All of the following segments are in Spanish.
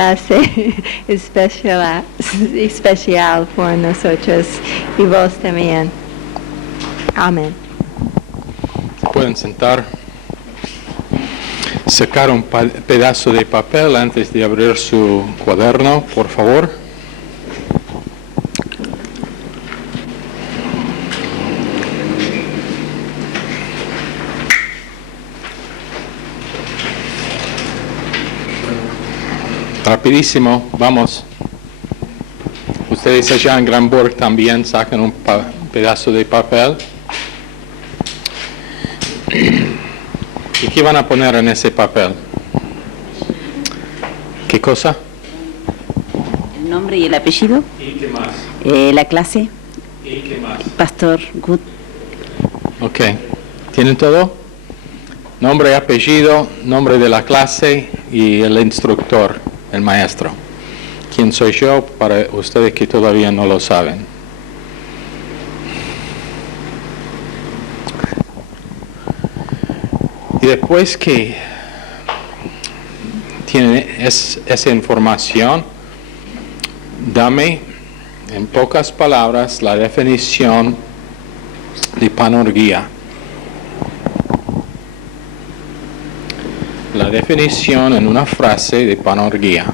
clase especial por nosotros y vos también. Amén. Pueden sentar. Sacar un pedazo de papel antes de abrir su cuaderno, por favor. Rapidísimo, vamos. Ustedes allá en Granburg también sacan un pedazo de papel. ¿Y qué van a poner en ese papel? ¿Qué cosa? El nombre y el apellido. ¿Y qué más? La clase. ¿Y qué más? Pastor Good. Ok. ¿Tienen todo? Nombre, apellido, nombre de la clase y el instructor, el maestro. ¿Quién soy yo? Para ustedes que todavía no lo saben. Y después que tienen esa información, dame en pocas palabras la definición de panorgía. La definición en una frase de panorgía.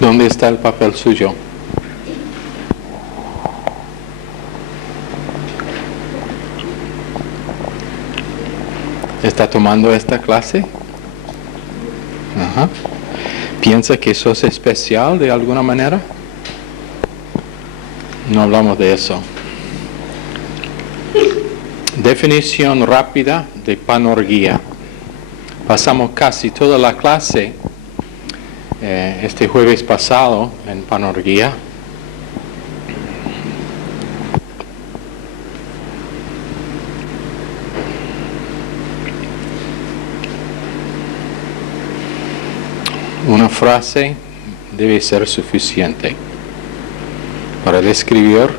¿Dónde está el papel suyo? ¿Está tomando esta clase? Ajá. ¿Piensa que sos especial de alguna manera? No hablamos de eso. Definición rápida de panorgía. Pasamos casi toda la clase este jueves pasado en panorgía. Una frase debe ser suficiente para describir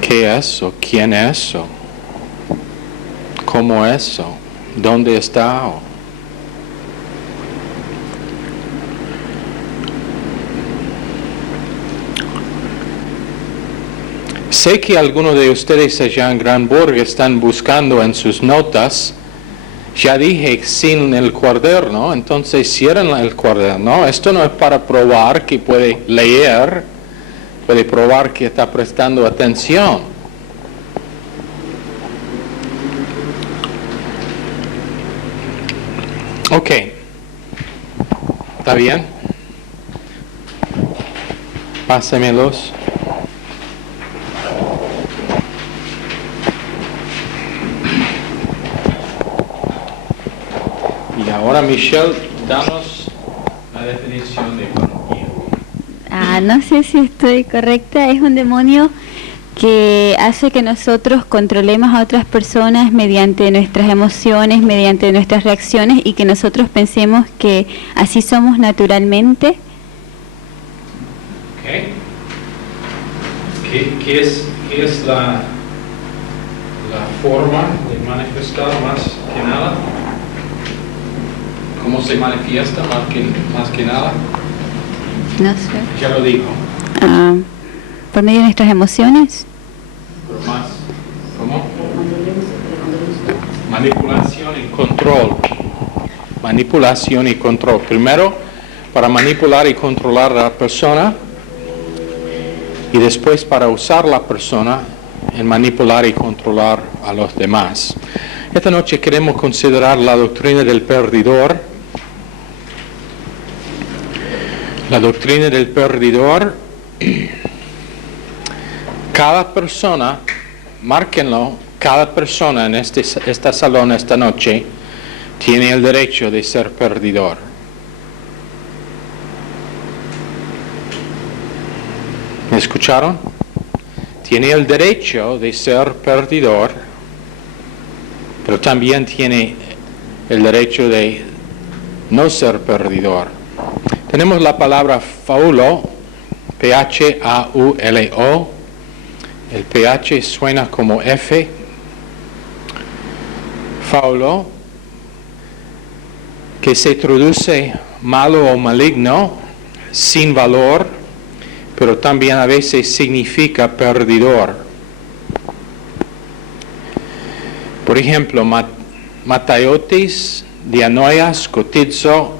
qué es o quién es o cómo es o dónde está o sé que algunos de ustedes allá en Granburg están buscando en sus notas. Ya dije sin el cuaderno, entonces cierren el cuaderno. Esto no es para probar que puede leer, puede probar que está prestando atención. Ok. ¿Está bien? Pásemelos. Y ahora, Michelle, danos la definición de panorgía. No sé si estoy correcta. Es un demonio que hace que nosotros controlemos a otras personas mediante nuestras emociones, mediante nuestras reacciones y que nosotros pensemos que así somos naturalmente. Okay. ¿Qué es la forma de manifestar más que nada? ¿Cómo se manifiesta más que nada? No sé. Ya lo dijo. Por medio de nuestras emociones. Pero más. ¿Cómo? Manipulación y control. Manipulación y control. Primero, para manipular y controlar a la persona. Y después para usar la persona en manipular y controlar a los demás. Esta noche queremos considerar la doctrina del perdidor. La doctrina del perdidor Cada persona, márquenlo, cada persona en este salón esta noche tiene el derecho de ser perdidor. ¿Me escucharon? Tiene el derecho de ser perdidor, pero también tiene el derecho de no ser perdidor. Tenemos la palabra faulo, P-H-A-U-L-O. El PH suena como F. Faulo, que se traduce malo o maligno, sin valor, pero también a veces significa perdidor. Por ejemplo, mataiotis, dianoias, cotizo,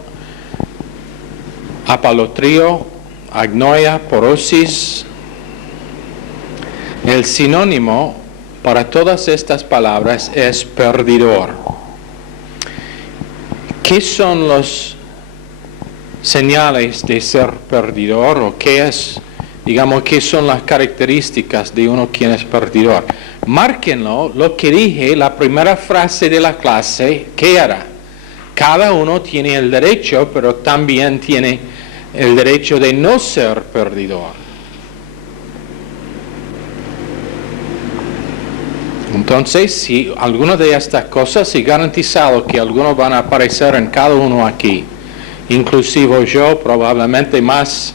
apalotrio, agnoia, porosis. El sinónimo para todas estas palabras es perdidor. ¿Qué son los señales de ser perdidor? ¿O qué son las características de uno quien es perdidor? Márquenlo, lo que dije, la primera frase de la clase, ¿qué era? Cada uno tiene el derecho, pero también tiene el derecho de no ser perdidor. Entonces, si alguna de estas cosas, y garantizado que algunos van a aparecer en cada uno aquí, inclusive yo, probablemente más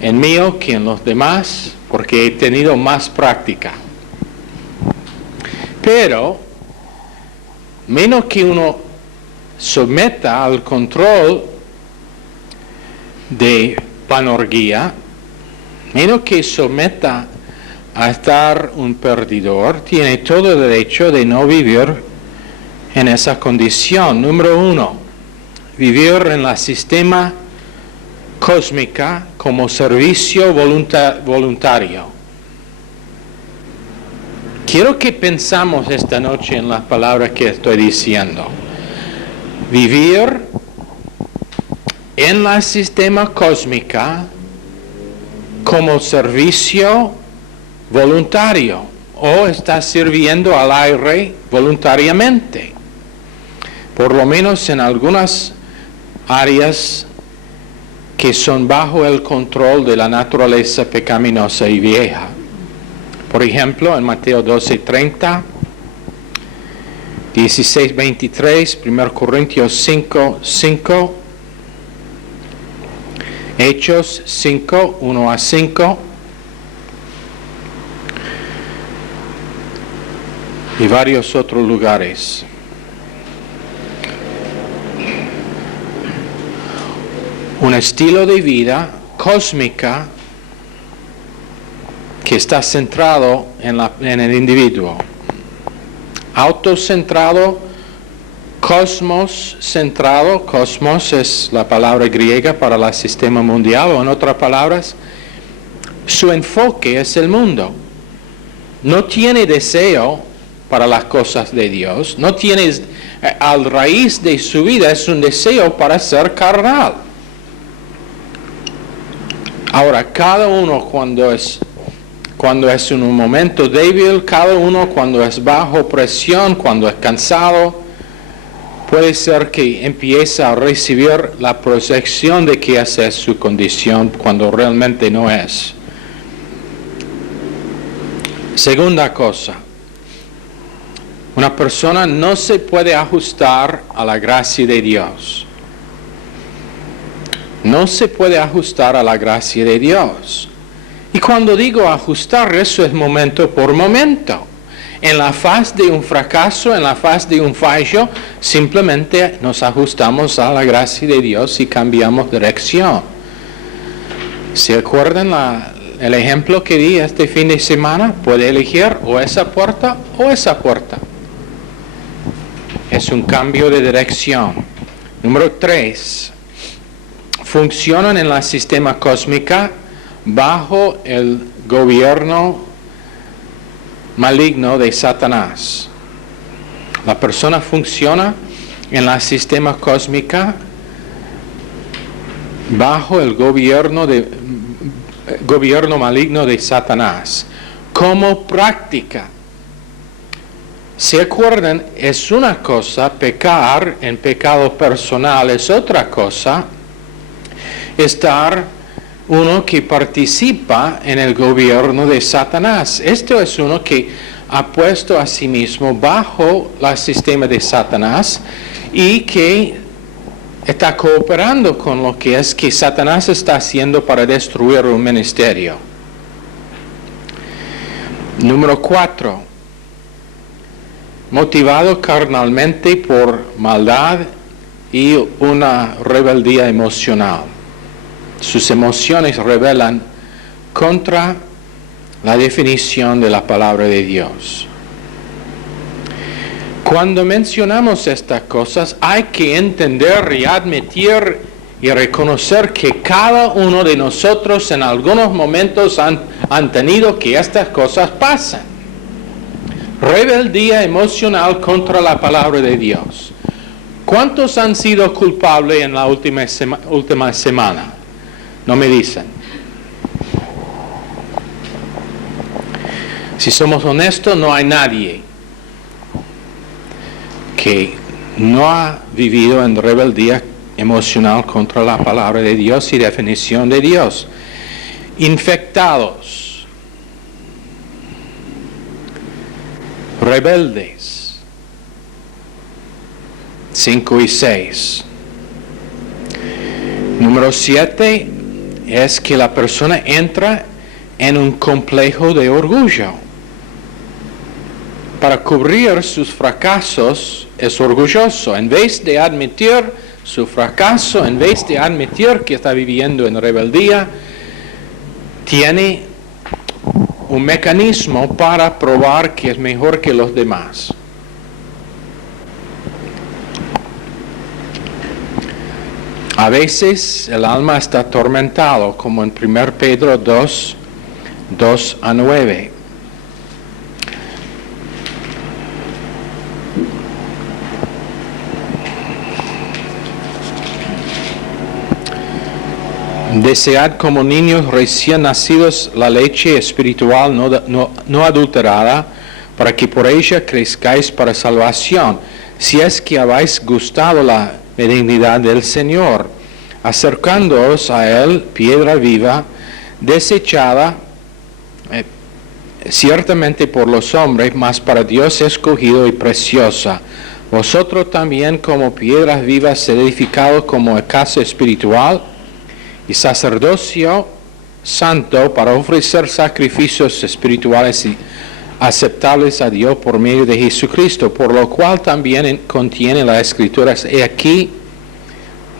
en mío que en los demás, porque he tenido más práctica. Pero, menos que uno someta al control de panorgía, menos que someta a estar un perdidor, tiene todo el derecho de no vivir en esa condición. Número 1, vivir en la sistema cósmica como servicio voluntario. Quiero que pensamos esta noche en las palabras que estoy diciendo. Vivir en la sistema cósmica como servicio voluntario, o está sirviendo al aire voluntariamente, por lo menos en algunas áreas que son bajo el control de la naturaleza pecaminosa y vieja. Por ejemplo, en Mateo 12:30, 16:23, 1 Corintios 5:5, Hechos 5, 1-5, y varios otros lugares. Un estilo de vida cósmica que está centrado en el individuo. Autocentrado, cosmos centrado. Cosmos es la palabra griega para el sistema mundial, o en otras palabras, su enfoque es el mundo. No tiene deseo para las cosas de Dios, no tiene, al raíz de su vida es un deseo para ser carnal. Ahora, cada uno cuando es en un momento débil, cada uno cuando es bajo presión, cuando es cansado, puede ser que empiece a recibir la proyección de que esa es su condición cuando realmente no es. Segunda cosa, una persona no se puede ajustar a la gracia de Dios. No se puede ajustar a la gracia de Dios. Y cuando digo ajustar, eso es momento por momento. En la faz de un fracaso, en la faz de un fallo, simplemente nos ajustamos a la gracia de Dios y cambiamos dirección. ¿Se acuerdan el ejemplo que di este fin de semana? Puede elegir o esa puerta o esa puerta. Es un cambio de dirección. Número 3. Funcionan en la sistema cósmica bajo el gobierno maligno de Satanás. La persona funciona en la sistema cósmica bajo el gobierno maligno de Satanás. como práctica. ¿Se acuerdan? Es una cosa, pecar en pecado personal es otra cosa, estar uno que participa en el gobierno de Satanás. Esto es uno que ha puesto a sí mismo bajo el sistema de Satanás y que está cooperando con lo que es que Satanás está haciendo para destruir un ministerio. Número 4. Motivado carnalmente por maldad y una rebeldía emocional. Sus emociones rebelan contra la definición de la palabra de Dios. Cuando mencionamos estas cosas, hay que entender y admitir y reconocer que cada uno de nosotros en algunos momentos han tenido que estas cosas pasen. Rebeldía emocional contra la palabra de Dios. ¿Cuántos han sido culpables en la última semana? No me dicen. Si somos honestos, no hay nadie que no ha vivido en rebeldía emocional contra la palabra de Dios y definición de Dios. Infectados, rebeldes, 5 y 6. Número 7 es que la persona entra en un complejo de orgullo. Para cubrir sus fracasos es orgulloso. En vez de admitir su fracaso, en vez de admitir que está viviendo en rebeldía, tiene un mecanismo para probar que es mejor que los demás. A veces el alma está atormentado, como en 1 Pedro 2, 2-9. Desead como niños recién nacidos la leche espiritual no adulterada, para que por ella crezcáis para salvación, si es que habéis gustado la benignidad del Señor, acercándoos a Él, piedra viva, desechada ciertamente por los hombres, mas para Dios escogido y preciosa. Vosotros también como piedras vivas edificados como casa espiritual y sacerdocio santo para ofrecer sacrificios espirituales y aceptables a Dios por medio de Jesucristo, por lo cual también contiene las Escrituras: he aquí,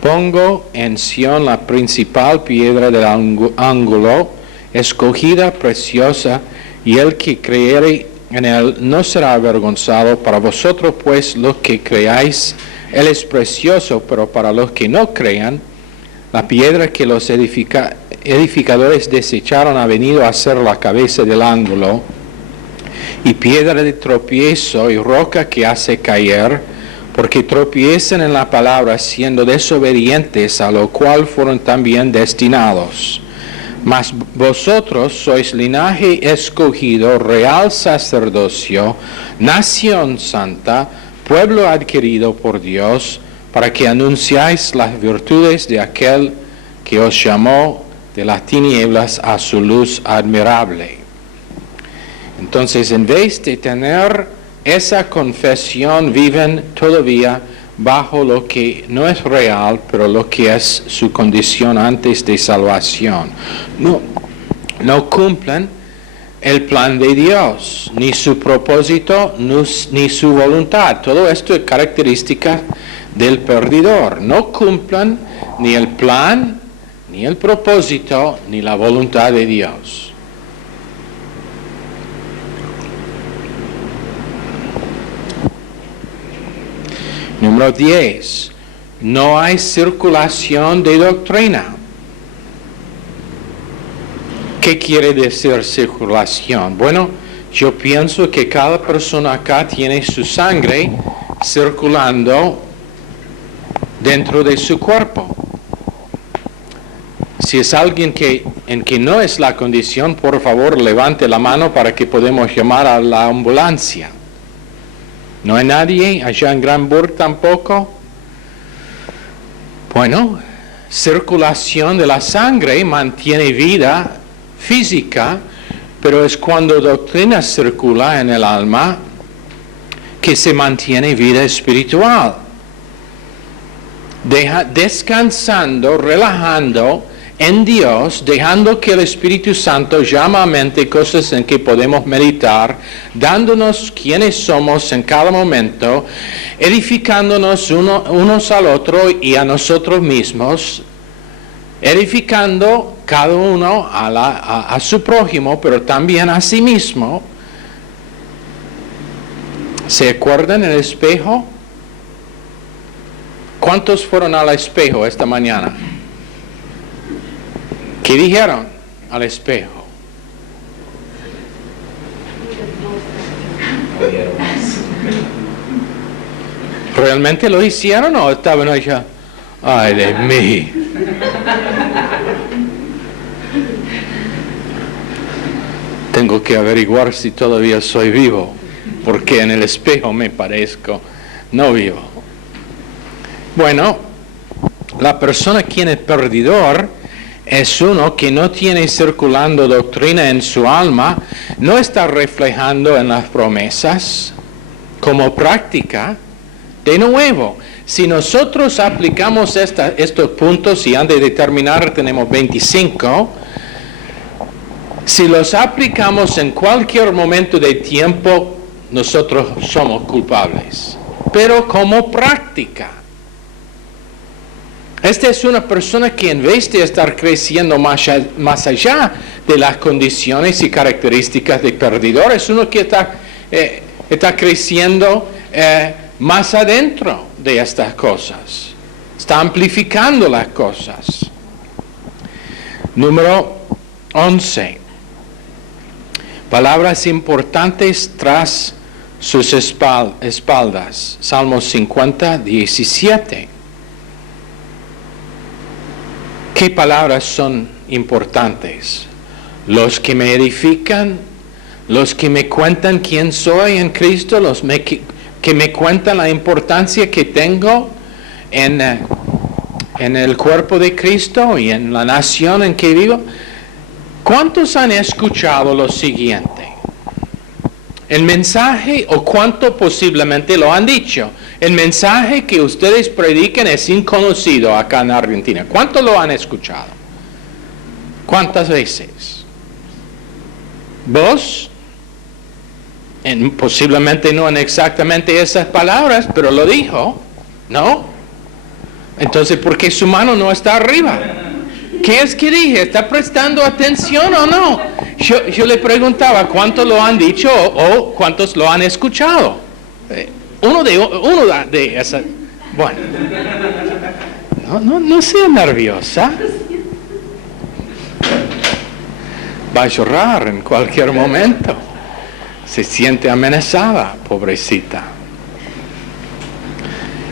pongo en Sión la principal piedra del ángulo, escogida, preciosa, y el que creyere en él no será avergonzado. Para vosotros pues los que creáis, él es precioso, pero para los que no crean, la piedra que los edificadores desecharon ha venido a ser la cabeza del ángulo, y piedra de tropiezo y roca que hace caer, porque tropiezan en la palabra, siendo desobedientes, a lo cual fueron también destinados. Mas vosotros sois linaje escogido, real sacerdocio, nación santa, pueblo adquirido por Dios, para que anunciáis las virtudes de aquel que os llamó de las tinieblas a su luz admirable. Entonces, en vez de tener esa confesión, viven todavía bajo lo que no es real, pero lo que es su condición antes de salvación. No cumplen el plan de Dios, ni su propósito, ni su voluntad. Todo esto es característica del perdidor. No cumplan ni el plan, ni el propósito, ni la voluntad de Dios. Número 10. No hay circulación de doctrina. ¿Qué quiere decir circulación? Bueno, yo pienso que cada persona acá tiene su sangre circulando dentro de su cuerpo. Si es alguien en que no es la condición, por favor levante la mano para que podamos llamar a la ambulancia. ¿No hay nadie allá en Granburg tampoco? Bueno, circulación de la sangre mantiene vida física, pero es cuando doctrina circula en el alma que se mantiene vida espiritual. Descansando, relajando en Dios, dejando que el Espíritu Santo llame a mente cosas en que podemos meditar, dándonos quiénes somos en cada momento, edificándonos unos al otro y a nosotros mismos, edificando cada uno a su prójimo, pero también a sí mismo. ¿Se acuerdan el espejo? ¿Cuántos fueron al espejo esta mañana? ¿Qué dijeron al espejo? ¿Realmente lo hicieron o estaban allá? ¡Ay de mí! Tengo que averiguar si todavía soy vivo, porque en el espejo me parezco no vivo. Bueno, la persona quien es perdidor es uno que no tiene circulando doctrina en su alma, no está reflejando en las promesas como práctica. De nuevo, si nosotros aplicamos estos puntos, y antes de terminar tenemos 25, si los aplicamos en cualquier momento de tiempo, nosotros somos culpables. Pero como práctica. Esta es una persona que en vez de estar creciendo más allá de las condiciones y características de perdidor, es uno que está creciendo más adentro de estas cosas. Está amplificando las cosas. Número 11. Palabras importantes tras sus espaldas. Salmos 50, 17. ¿Qué palabras son importantes? Los que me edifican, los que me cuentan quién soy en Cristo, que me cuentan la importancia que tengo en el cuerpo de Cristo y en la nación en que vivo. ¿Cuántos han escuchado lo siguiente? El mensaje, o cuánto posiblemente lo han dicho, el mensaje que ustedes predican es inconocido acá en Argentina. ¿Cuánto lo han escuchado? ¿Cuántas veces? ¿Vos? Posiblemente no en exactamente esas palabras, pero lo dijo, ¿no? Entonces, ¿por qué su mano no está arriba? ¿Qué es que dije? ¿Está prestando atención o no? Yo le preguntaba cuántos lo han dicho o cuántos lo han escuchado. Uno de esas. Bueno, no sea nerviosa. Va a llorar en cualquier momento. Se siente amenazada, pobrecita.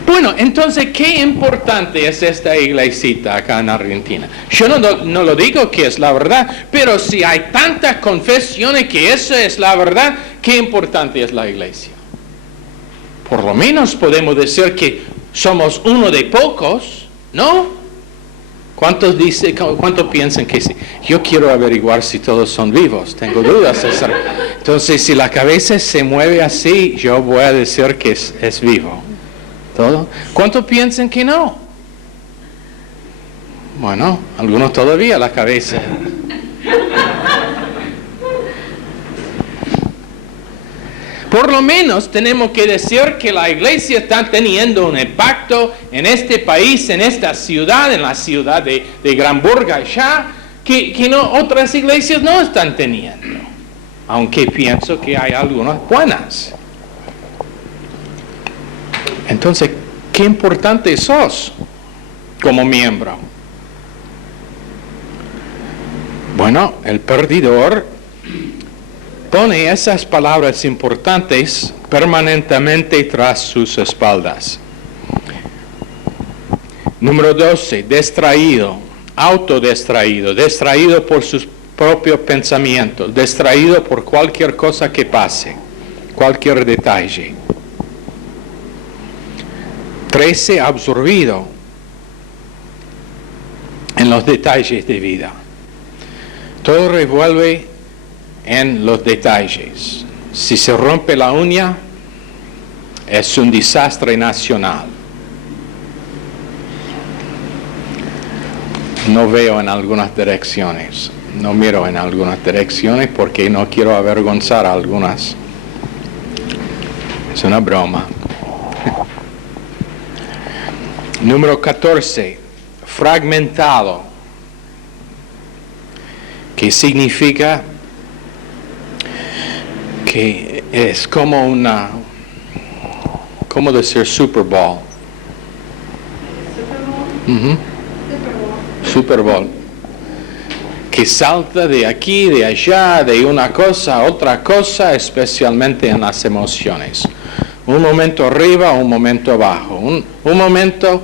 Bueno, entonces, ¿qué importante es esta iglesita acá en Argentina? Yo no lo digo que es la verdad, pero si hay tantas confesiones que eso es la verdad, ¿qué importante es la iglesia? Por lo menos podemos decir que somos uno de pocos, ¿no? ¿Cuántos piensan que sí? Yo quiero averiguar si todos son vivos, tengo dudas, César. Entonces, si la cabeza se mueve así, yo voy a decir que es vivo. ¿Todo? ¿Cuántos piensan que no? Bueno, algunos todavía la cabeza. Por lo menos tenemos que decir que la iglesia está teniendo un impacto en este país, en esta ciudad, en la ciudad de Granburg allá, que no, otras iglesias no están teniendo. Aunque pienso que hay algunas buenas. Entonces, ¿qué importante sos como miembro? Bueno, el perdidor pone esas palabras importantes permanentemente tras sus espaldas. Número 12, distraído, autodistraído, distraído por sus propios pensamientos, distraído por cualquier cosa que pase, cualquier detalle. 13, absorbido en los detalles de vida. Todo revuelve en los detalles. Si se rompe la uña, es un desastre nacional. No veo en algunas direcciones, no miro en algunas direcciones porque no quiero avergonzar a algunas. Es una broma. Número 14, fragmentado, que significa que es como una, ¿cómo decir Super Bowl? Super Bowl. Que salta de aquí, de allá, de una cosa a otra cosa, especialmente en las emociones. Un momento arriba, un momento abajo. Un momento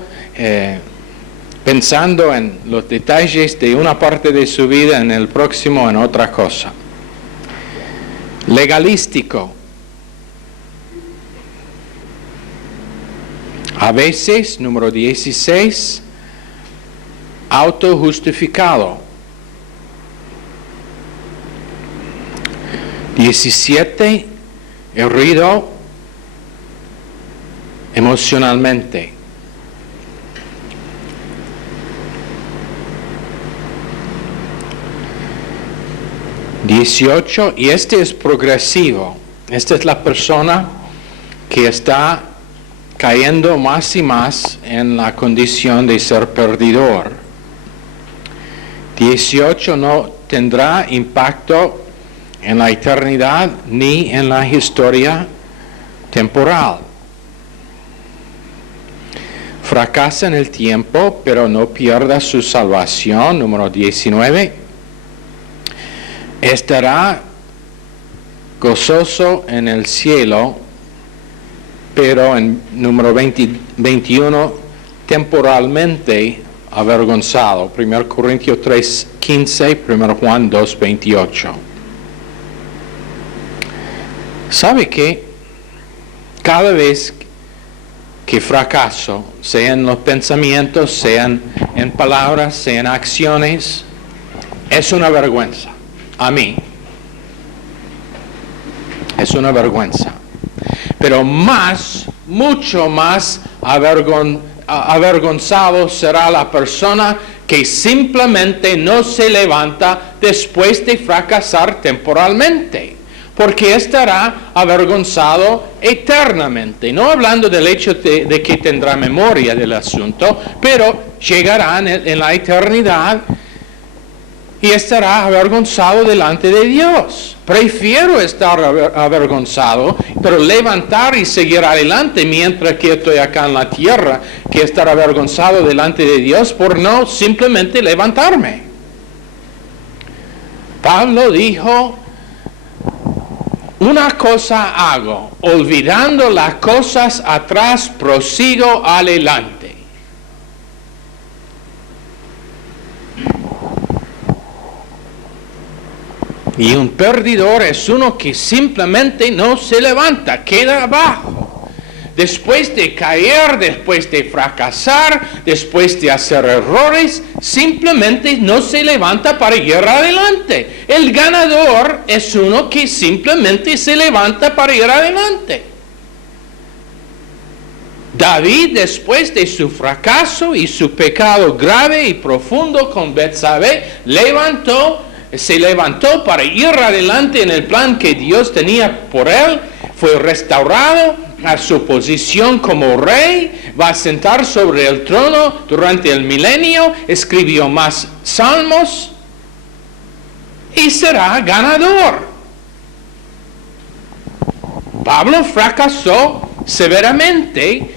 pensando en los detalles de una parte de su vida, en el próximo en otra cosa. Legalístico. A veces, número 16, autojustificado. 17, herido emocionalmente. 18, y este es progresivo. Esta es la persona que está cayendo más y más en la condición de ser perdidor. 18, no tendrá impacto en la eternidad ni en la historia temporal. Fracasa en el tiempo, pero no pierda su salvación. Número 19. Estará gozoso en el cielo, pero en número 21, temporalmente avergonzado. 1 Corintios 3:15, 1 Juan 2:28. ¿Sabe qué? Cada vez que fracaso, sea en los pensamientos, sean en palabras, sea en acciones, es una vergüenza. A mí. Es una vergüenza. Pero mucho más avergonzado será la persona que simplemente no se levanta después de fracasar temporalmente, porque estará avergonzado eternamente. No hablando del hecho de que tendrá memoria del asunto, pero llegará en la eternidad y estará avergonzado delante de Dios. Prefiero estar avergonzado, pero levantar y seguir adelante mientras que estoy acá en la tierra, que estar avergonzado delante de Dios por no simplemente levantarme. Pablo dijo, una cosa hago, olvidando las cosas atrás, prosigo adelante. Y un perdidor es uno que simplemente no se levanta, queda abajo. Después de caer, después de fracasar, después de hacer errores, simplemente no se levanta para ir adelante. El ganador es uno que simplemente se levanta para ir adelante. David, después de su fracaso y su pecado grave y profundo con Betsabé, se levantó para ir adelante en el plan que Dios tenía por él, fue restaurado a su posición como rey, va a sentar sobre el trono durante el milenio, escribió más salmos y será ganador. Pablo fracasó severamente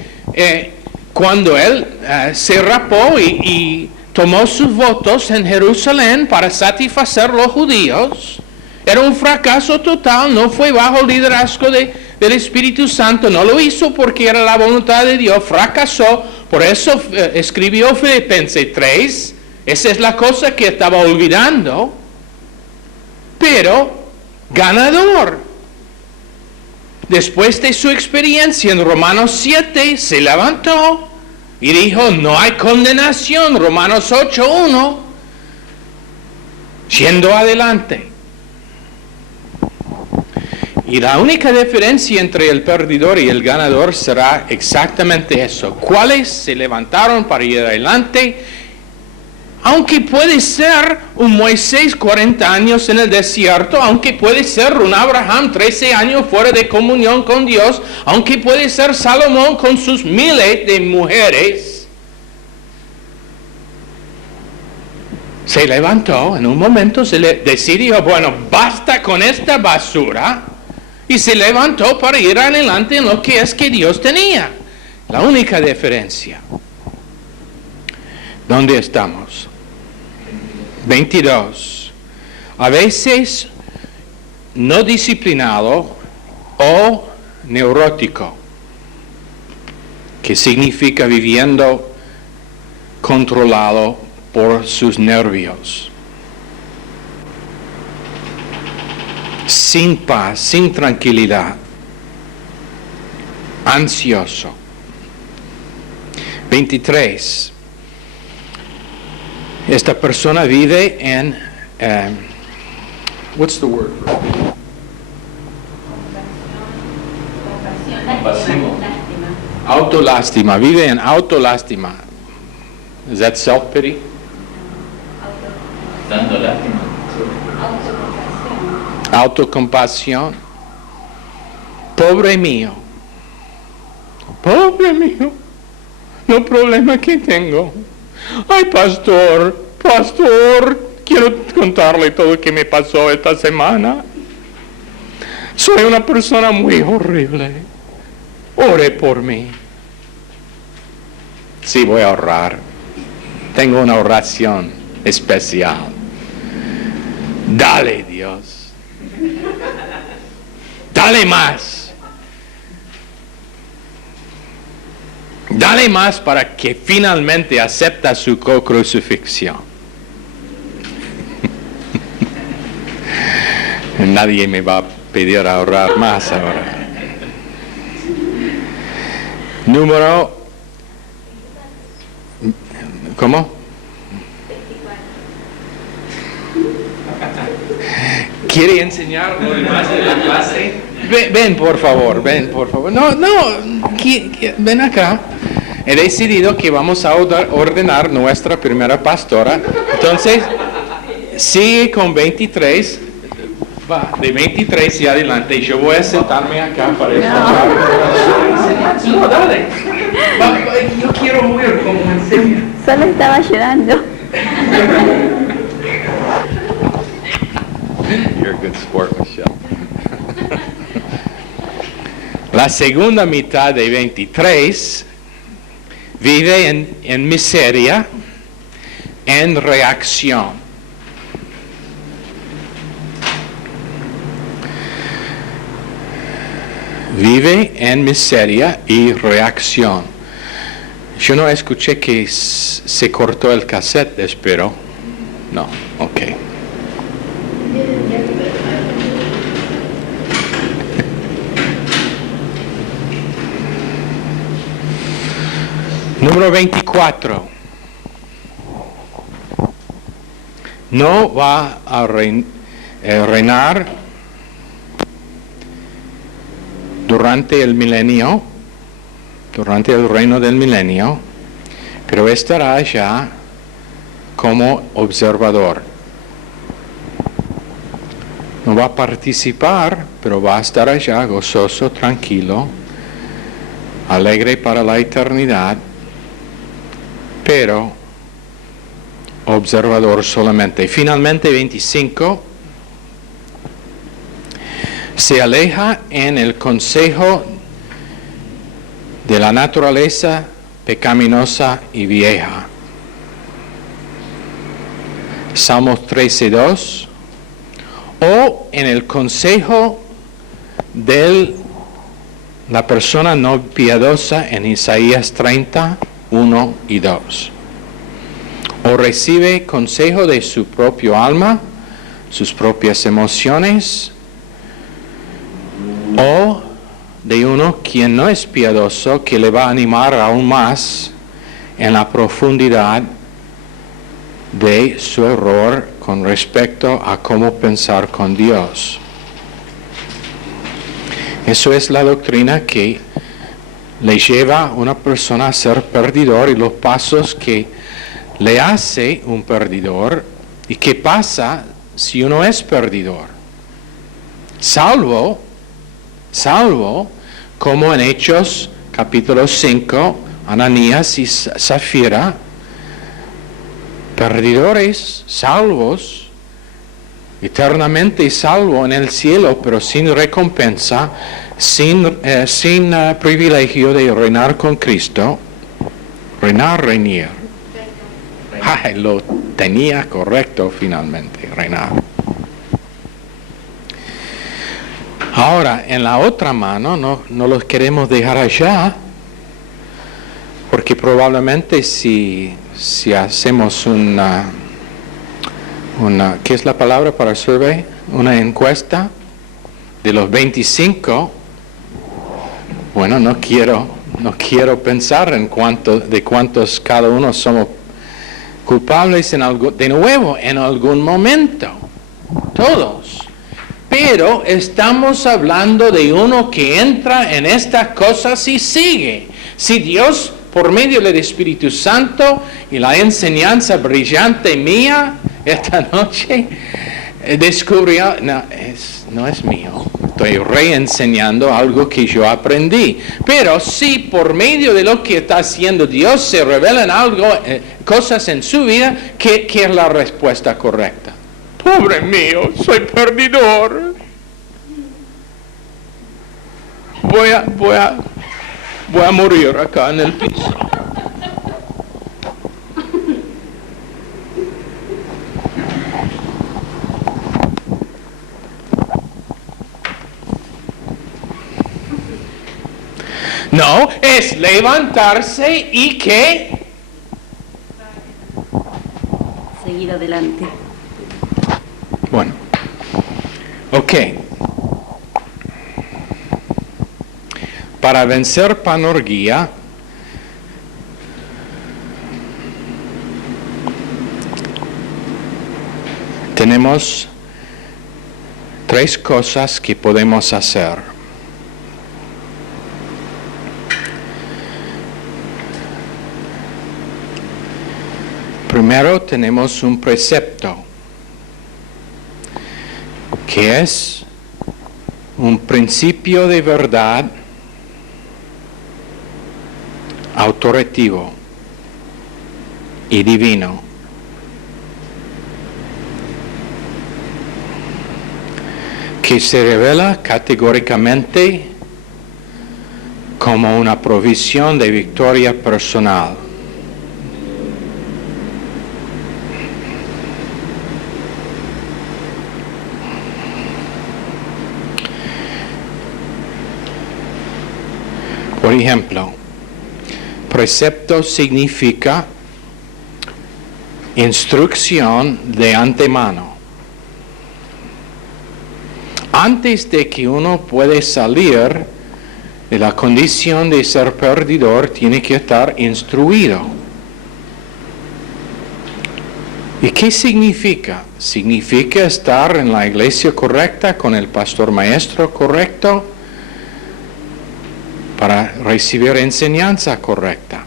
cuando él se rapó y tomó sus votos en Jerusalén para satisfacer a los judíos. Era un fracaso total, no fue bajo el liderazgo del Espíritu Santo, no lo hizo porque era la voluntad de Dios, fracasó. Por eso escribió Filipenses 3, Esa es la cosa que estaba olvidando, pero ganador. Después de su experiencia en Romanos 7, se levantó y dijo, no hay condenación, Romanos 8:1, yendo adelante. Y la única diferencia entre el perdedor y el ganador será exactamente eso. ¿Cuáles se levantaron para ir adelante? Aunque puede ser un Moisés 40 años en el desierto, aunque puede ser un Abraham 13 años fuera de comunión con Dios, aunque puede ser Salomón con sus miles de mujeres, se levantó en un momento, decidió, bueno, basta con esta basura, y se levantó para ir adelante en lo que es que Dios tenía. La única diferencia. ¿Dónde estamos? 22. A veces no disciplinado o neurótico, que significa viviendo controlado por sus nervios. Sin paz, sin tranquilidad, ansioso. 23. Esta persona vive en, what's the word? Autolástima, vive en autolástima. Is that self-pity? Dando lástima. Autocompasión. Pobre mío, no problema que tengo. Ay, pastor, quiero contarle todo lo que me pasó esta semana. Soy una persona muy horrible. Ore por mí. Sí, voy a orar. Tengo una oración especial. Dale, Dios. Dale más. Dale más para que finalmente acepta su crucifixión. Nadie me va a pedir ahorrar más ahora. Número... ¿Cómo? ¿Quiere enseñar lo demás de la clase? Ven, por favor. No, ven acá. He decidido que vamos a ordenar nuestra primera pastora. Entonces, sigue con 23. Va, de 23 y adelante. Yo voy a sentarme acá para escuchar. No, dale. Yo quiero oír cómo enseña. Solo estaba ayudando. You're a good sport, Michelle. La segunda mitad de 23 vive en miseria, en reacción. Vive en miseria y reacción. Yo no escuché que se cortó el cassette, espero. No, ok. Número 24. No va a reinar durante el milenio, durante el reino del milenio, pero estará ya como observador. No va a participar, pero va a estar allá gozoso, tranquilo, alegre para la eternidad, pero observador solamente. Finalmente, 25, se aleja en el consejo de la naturaleza pecaminosa y vieja. Salmos 13:2, o en el consejo de la persona no piadosa en Isaías 30:1 y 2. o recibe consejo de su propio alma, sus propias emociones, o de uno quien no es piadoso, que le va a animar aún más en la profundidad de su error con respecto a cómo pensar con Dios. Eso es la doctrina que le lleva a una persona a ser perdidor y los pasos que le hace un perdidor y qué pasa si uno es perdidor. Salvo como en Hechos capítulo 5, Ananías y Zafira, perdidores, salvos, eternamente salvos en el cielo, pero sin recompensa, sin privilegio de reinar con Cristo. Reñir. Ay, lo tenía correcto finalmente, reinar. Ahora, en la otra mano, no los queremos dejar allá, porque probablemente si hacemos ¿qué es la palabra para survey? Una encuesta de los 25, bueno, no quiero pensar en cuántos cada uno somos culpables en algún momento, todos. Pero estamos hablando de uno que entra en estas cosas y sigue. Si Dios, por medio del Espíritu Santo y la enseñanza brillante mía esta noche, descubrió, no es mío, estoy reenseñando algo que yo aprendí. Pero si por medio de lo que está haciendo Dios se revelan cosas en su vida, ¿qué es la respuesta correcta? Pobre mío, soy perdidor. Voy a morir acá en el piso. No, es levantarse y ¿qué? Seguir adelante. Bueno, ok. Para vencer panorgía, tenemos 3 cosas que podemos hacer. Primero tenemos un precepto, que es un principio de verdad autorativo y divino. Que se revela categóricamente como una provisión de victoria personal. Por ejemplo, precepto significa instrucción de antemano. Antes de que uno puede salir de la condición de ser perdidor, tiene que estar instruido. ¿Y qué significa? Significa estar en la iglesia correcta, con el pastor maestro correcto, para recibir enseñanza correcta.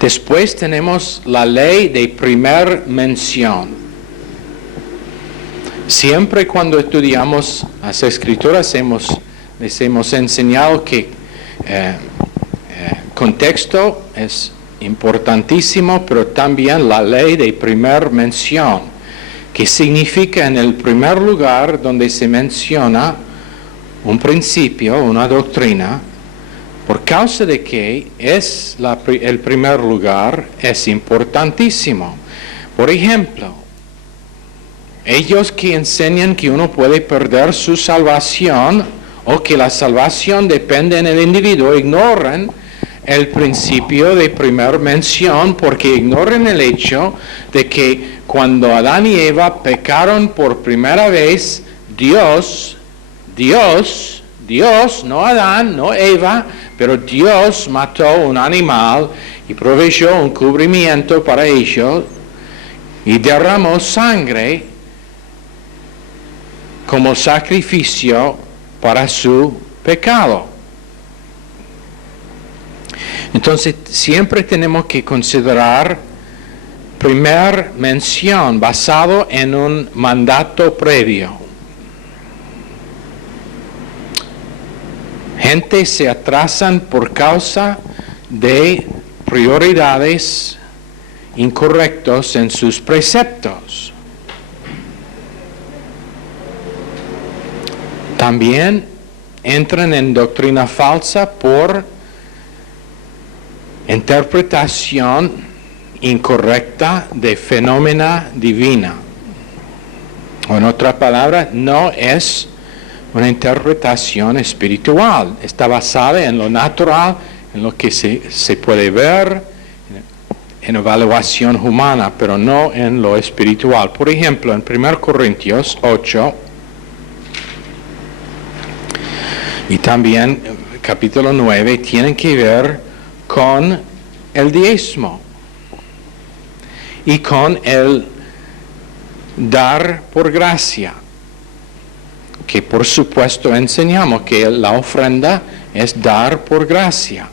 Después tenemos la ley de primer mención. Siempre cuando estudiamos las Escrituras les hemos enseñado que contexto es importantísimo, pero también la ley de primer mención, que significa en el primer lugar donde se menciona un principio, una doctrina, por causa de que es el primer lugar, es importantísimo. Por ejemplo, ellos que enseñan que uno puede perder su salvación o que la salvación depende en el individuo, ignoran el principio de primera mención porque ignoran el hecho de que cuando Adán y Eva pecaron por primera vez, Dios, no Adán, no Eva, pero Dios mató un animal y proveyó un cubrimiento para ellos y derramó sangre como sacrificio para su pecado. Entonces, siempre tenemos que considerar primera mención basado en un mandato previo. Gente se atrasan por causa de prioridades incorrectos en sus preceptos. También entran en doctrina falsa por interpretación incorrecta de fenómena divina. O en otra palabra, no es una interpretación espiritual. Está basada en lo natural, en lo que se puede ver, en evaluación humana, pero no en lo espiritual. Por ejemplo, en 1 Corintios 8, y también capítulo 9, tienen que ver con el diezmo y con el dar por gracia, que por supuesto enseñamos que la ofrenda es dar por gracia.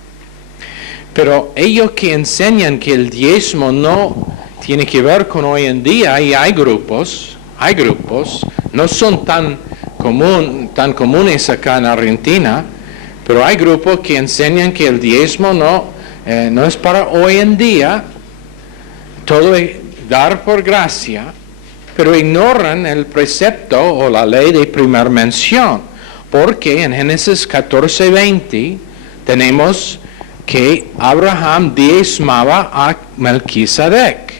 Pero ellos que enseñan que el diezmo no tiene que ver con hoy en día, y hay grupos, no son tan comunes acá en Argentina, pero hay grupos que enseñan que el diezmo no es para hoy en día, todo es dar por gracia, pero ignoran el precepto o la ley de primera mención, porque en Génesis 14:20 tenemos que Abraham diezmaba a Melquisedec.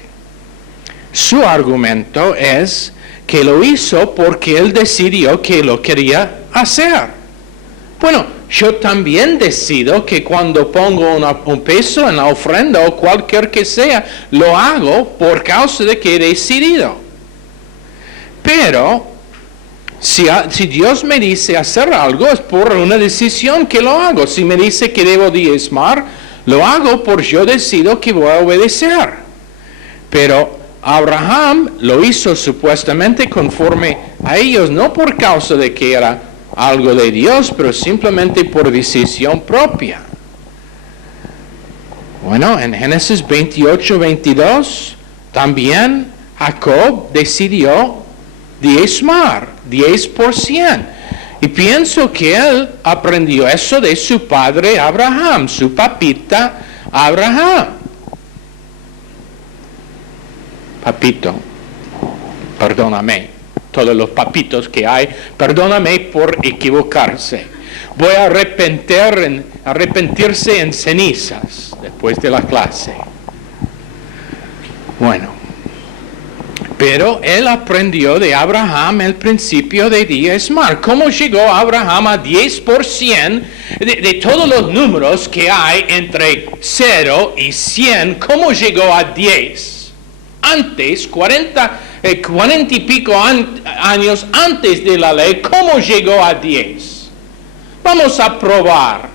Su argumento es que lo hizo porque él decidió que lo quería hacer. Bueno, yo también decido que cuando pongo un peso en la ofrenda o cualquier que sea, lo hago por causa de que he decidido. Pero si Dios me dice hacer algo, es por una decisión que lo hago. Si me dice que debo diezmar, lo hago porque yo decido que voy a obedecer. Pero Abraham lo hizo supuestamente conforme a ellos, no por causa de que era algo de Dios, pero simplemente por decisión propia. Bueno, en Génesis 28:22, también Jacob decidió diezmar 10%. Y pienso que él aprendió eso de su padre Abraham, su papita Abraham. Papito, perdóname, todos los papitos que hay, perdóname por equivocarse. Voy a arrepentirse en cenizas después de la clase. Bueno, pero él aprendió de Abraham el principio de diezmar. ¿Cómo llegó Abraham a 10% de todos los números que hay entre 0 y 100? ¿Cómo llegó a 10? Antes, 40 y pico años antes de la ley, ¿cómo llegó a 10? Vamos a probar.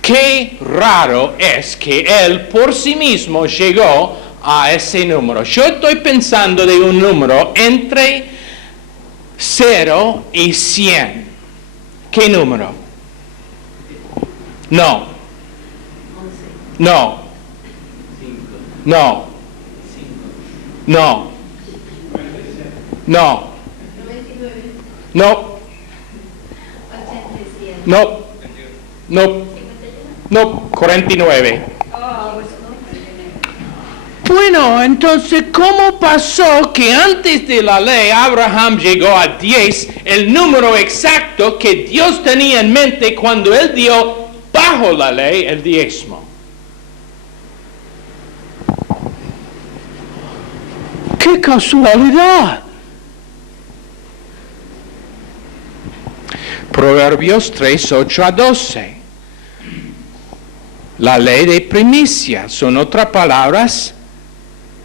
Qué raro es que él por sí mismo llegó a ese número. Yo estoy pensando de un número entre 0 y 100. ¿Qué número? No. 11. No. 5. No. 5. No. No. 99. No. 87. No. No. No. 49. Bueno, entonces, ¿cómo pasó que antes de la ley Abraham llegó a 10, el número exacto que Dios tenía en mente cuando él dio bajo la ley el diezmo? ¡Qué casualidad! Proverbios 3:8-12. la ley de primicia. Son otras palabras,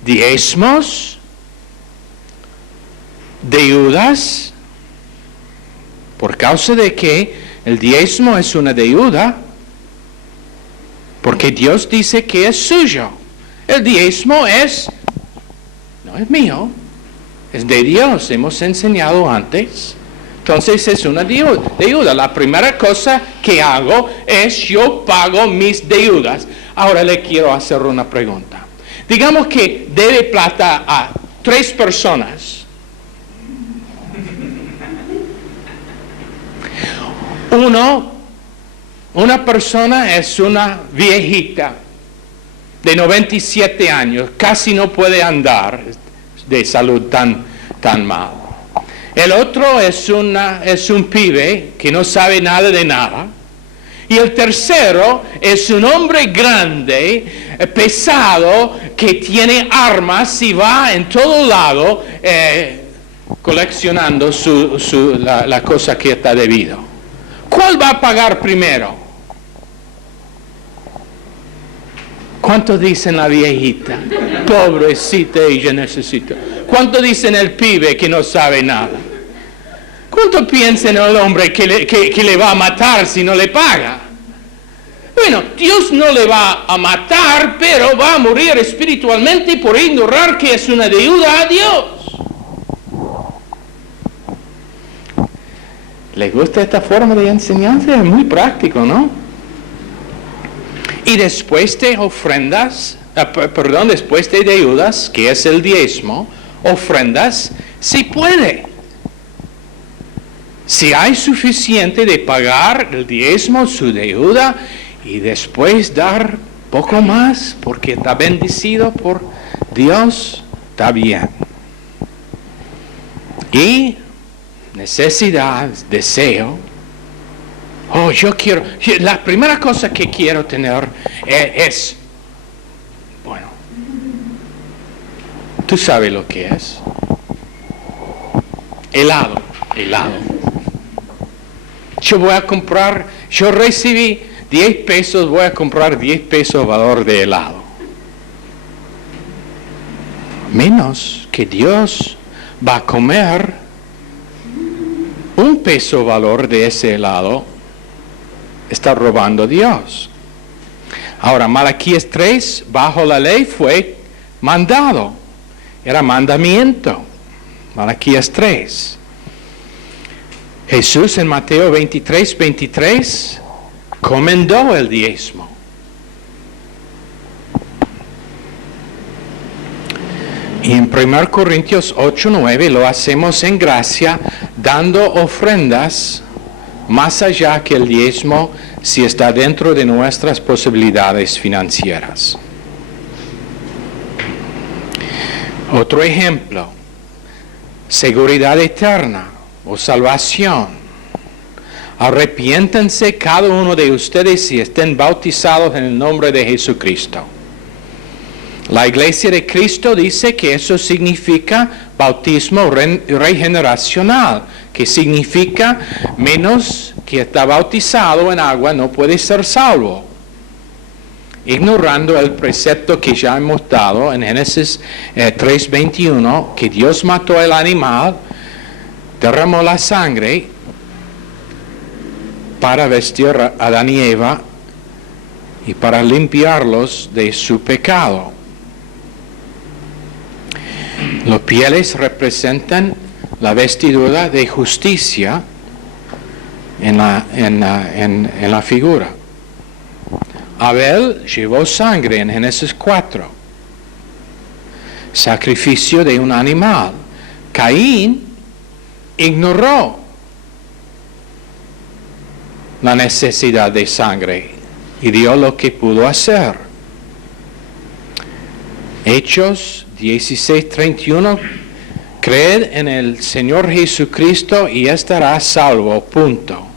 diezmos, deudas, por causa de que el diezmo es una deuda, porque Dios dice que es suyo. El diezmo no es mío, es de Dios, hemos enseñado antes. Entonces es una deuda. La primera cosa que hago es yo pago mis deudas. Ahora le quiero hacer una pregunta. Digamos que debe plata a 3 personas. Una persona es una viejita de 97 años, casi no puede andar, de salud tan mal. El otro es un pibe que no sabe nada de nada. Y el tercero es un hombre grande, pesado, que tiene armas y va en todo lado coleccionando la cosa que está debido. ¿Cuál va a pagar primero? ¿Cuánto dicen la viejita? Pobrecita, ella necesita. ¿Cuánto dicen el pibe que no sabe nada? ¿Cuánto piensan el hombre que le va a matar si no le paga? Bueno, Dios no le va a matar, pero va a morir espiritualmente por ignorar que es una deuda a Dios. ¿Les gusta esta forma de enseñanza? Es muy práctico, ¿no? Y después de ofrendas, después de deudas, que es el diezmo, ofrendas, si puede. Si hay suficiente de pagar el diezmo, su deuda, y después dar poco más, porque está bendecido por Dios, está bien. Y necesidad, deseo. Oh, la primera cosa que quiero tener es, bueno, tú sabes lo que es. Helado. Yo recibí 10 pesos, voy a comprar 10 pesos valor de helado. Menos que Dios va a comer 1 peso valor de ese helado, está robando Dios. Ahora, Malaquías 3, bajo la ley, fue mandado. Era mandamiento. Malaquías 3. Jesús en Mateo 23 comendó el diezmo. Y en 1 Corintios 8:9 lo hacemos en gracia, dando ofrendas más allá que el diezmo, si está dentro de nuestras posibilidades financieras. Otro ejemplo, seguridad eterna o salvación. Arrepiéntanse cada uno de ustedes y estén bautizados en el nombre de Jesucristo. La Iglesia de Cristo dice que eso significa bautismo regeneracional, que significa menos que está bautizado en agua no puede ser salvo. Ignorando el precepto que ya hemos dado en Génesis 3:21, que Dios mató el animal, derramó la sangre para vestir a Adán y Eva y para limpiarlos de su pecado. Los pieles representan la vestidura de justicia en la figura. Abel llevó sangre en Génesis 4. Sacrificio de un animal. Caín ignoró la necesidad de sangre y dio lo que pudo hacer. Hechos 16:31, creed en el Señor Jesucristo y estará salvo, punto.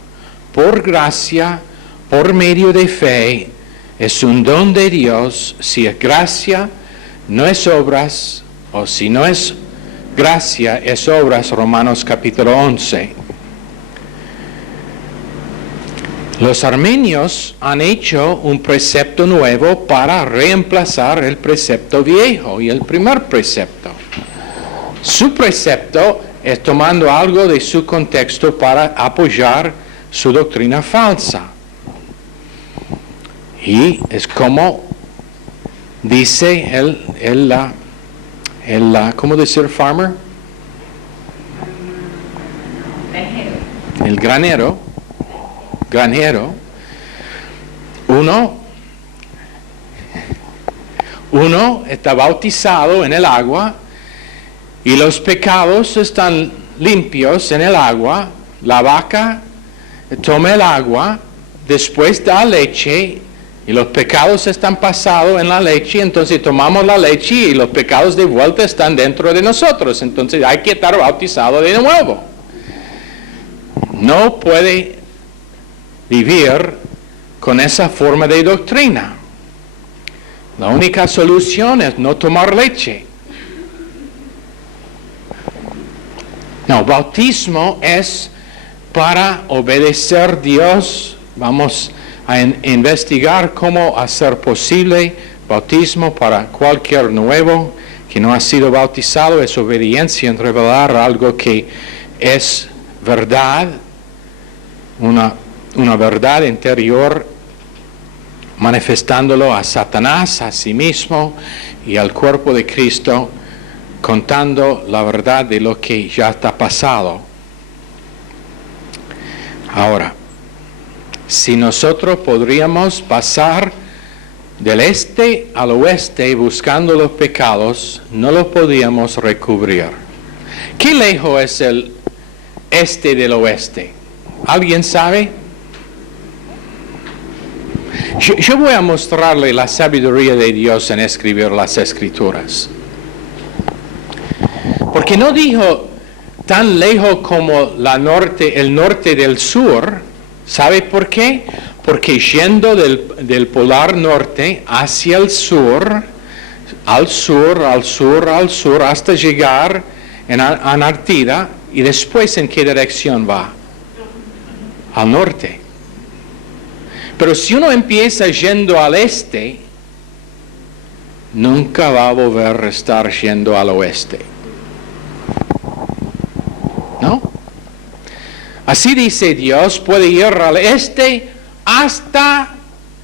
Por gracia, por medio de fe, es un don de Dios. Si es gracia, no es obras, o si no es gracia, es obras, Romanos capítulo 11. Los armenios han hecho un precepto nuevo para reemplazar el precepto viejo y el primer precepto. Su precepto es tomando algo de su contexto para apoyar su doctrina falsa. Y es como dice ¿cómo decir farmer? El granjero, uno está bautizado en el agua y los pecados están limpios en el agua, la vaca toma el agua, después da leche y los pecados están pasados en la leche, entonces tomamos la leche y los pecados de vuelta están dentro de nosotros, entonces hay que estar bautizado de nuevo. No puede vivir con esa forma de doctrina. La única solución es no tomar leche. No, bautismo es para obedecer a Dios. Vamos a investigar cómo hacer posible bautismo para cualquier nuevo que no ha sido bautizado. Es obediencia en revelar algo que es verdad, una verdad interior, manifestándolo a Satanás, a sí mismo y al cuerpo de Cristo, contando la verdad de lo que ya está pasado. Ahora, si nosotros podríamos pasar del este al oeste buscando los pecados, no los podíamos recubrir. ¿Qué lejos es el este del oeste? ¿Alguien sabe? Yo voy a mostrarle la sabiduría de Dios en escribir las Escrituras. Porque no dijo tan lejos como el norte del sur. ¿Sabe por qué? Porque yendo del polar norte hacia el sur, al sur, hasta llegar en Antártida, y después ¿en qué dirección va? Al norte. Pero si uno empieza yendo al este, nunca va a volver a estar yendo al oeste. ¿No? Así dice Dios, puede ir al este hasta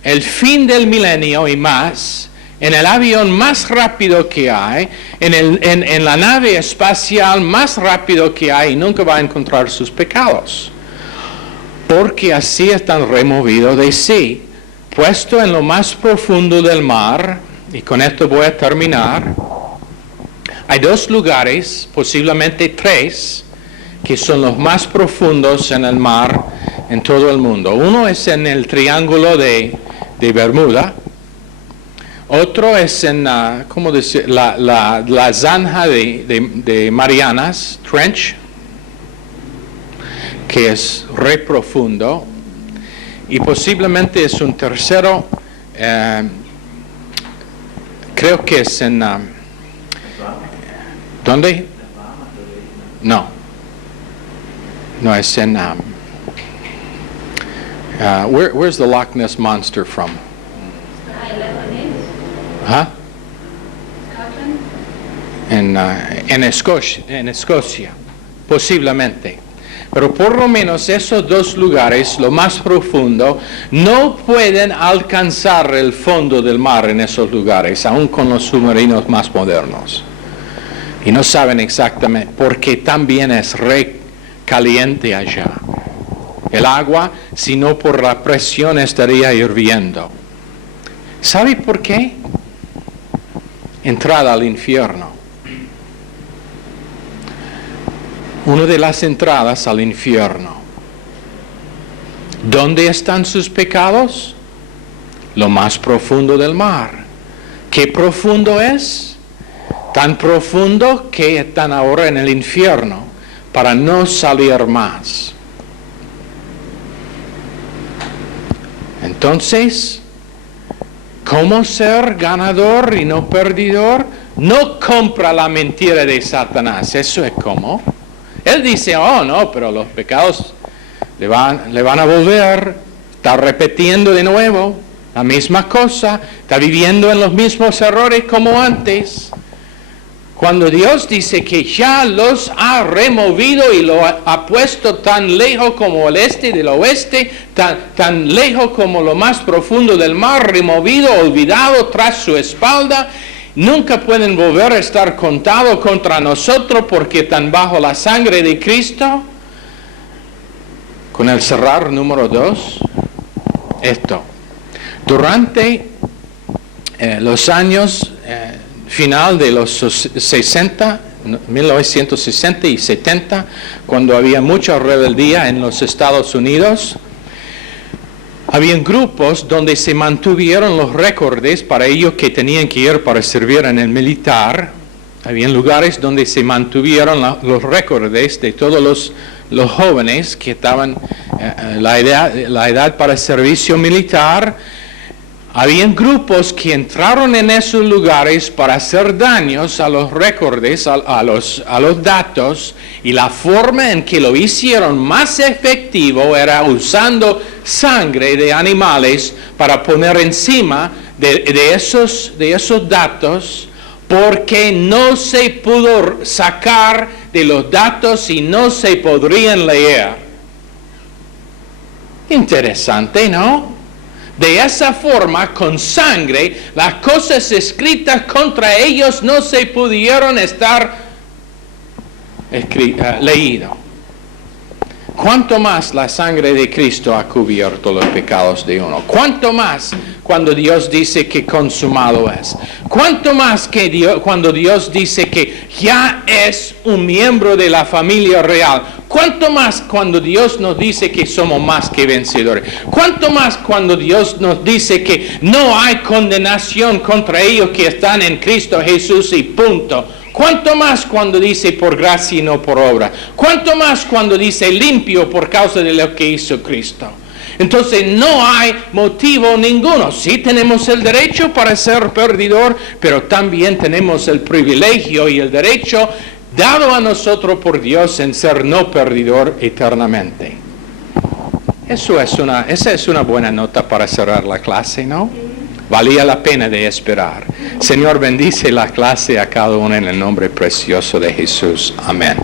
el fin del milenio y más, en el avión más rápido que hay, en la nave espacial más rápido que hay, y nunca va a encontrar sus pecados. Porque así están removidos de sí, puesto en lo más profundo del mar, y con esto voy a terminar. Hay dos lugares, posiblemente tres, que son los más profundos en el mar en todo el mundo. Uno es en el Triángulo de Bermuda, otro es en ¿cómo decir? la zanja de Marianas Trench, que es re profundo, y posiblemente es un tercero, creo que es en ¿dónde? No, es en where's the Loch Ness Monster from? Huh? En Escocia, posiblemente. Pero por lo menos esos dos lugares, lo más profundo, no pueden alcanzar el fondo del mar en esos lugares, aun con los submarinos más modernos. Y no saben exactamente, porque también es re caliente allá. El agua, si no por la presión, estaría hirviendo. ¿Sabe por qué? Entrada al infierno. Una de las entradas al infierno. ¿Dónde están sus pecados? Lo más profundo del mar. ¿Qué profundo es? Tan profundo que están ahora en el infierno para no salir más. Entonces, ¿cómo ser ganador y no perdedor? No compra la mentira de Satanás. Eso es como. Él dice, oh no, pero los pecados le van a volver está repitiendo de nuevo la misma cosa, está viviendo en los mismos errores como antes. Cuando Dios dice que ya los ha removido y lo ha puesto tan lejos como el este del oeste, tan lejos como lo más profundo del mar, removido, olvidado tras su espalda, nunca pueden volver a estar contados contra nosotros porque están bajo la sangre de Cristo. Con el cerrar número 2, esto. Durante los años final de los 60, 1960 y 70, cuando había mucha rebeldía en los Estados Unidos, habían grupos donde se mantuvieron los récords para ellos que tenían que ir para servir en el militar. Habían lugares donde se mantuvieron los récords de todos los jóvenes que estaban la edad para el servicio militar. Habían grupos que entraron en esos lugares para hacer daños a los récords, a los datos, y la forma en que lo hicieron más efectivo era usando sangre de animales para poner encima de esos datos, porque no se pudo sacar de los datos y no se podrían leer. Interesante, ¿no? De esa forma, con sangre, las cosas escritas contra ellos no se pudieron estar leídas. ¿Cuánto más la sangre de Cristo ha cubierto los pecados de uno? ¿Cuánto más cuando Dios dice que consumado es? ¿Cuánto más cuando Dios dice que ya es un miembro de la familia real? ¿Cuánto más cuando Dios nos dice que somos más que vencedores? ¿Cuánto más cuando Dios nos dice que no hay condenación contra ellos que están en Cristo Jesús y punto? ¿Cuánto más cuando dice por gracia y no por obra? ¿Cuánto más cuando dice limpio por causa de lo que hizo Cristo? Entonces no hay motivo ninguno. Sí tenemos el derecho para ser perdidor, pero también tenemos el privilegio y el derecho dado a nosotros por Dios en ser no perdidor eternamente. Esa es una buena nota para cerrar la clase, ¿no? Valía la pena de esperar. Señor, bendice la clase a cada uno en el nombre precioso de Jesús. Amén.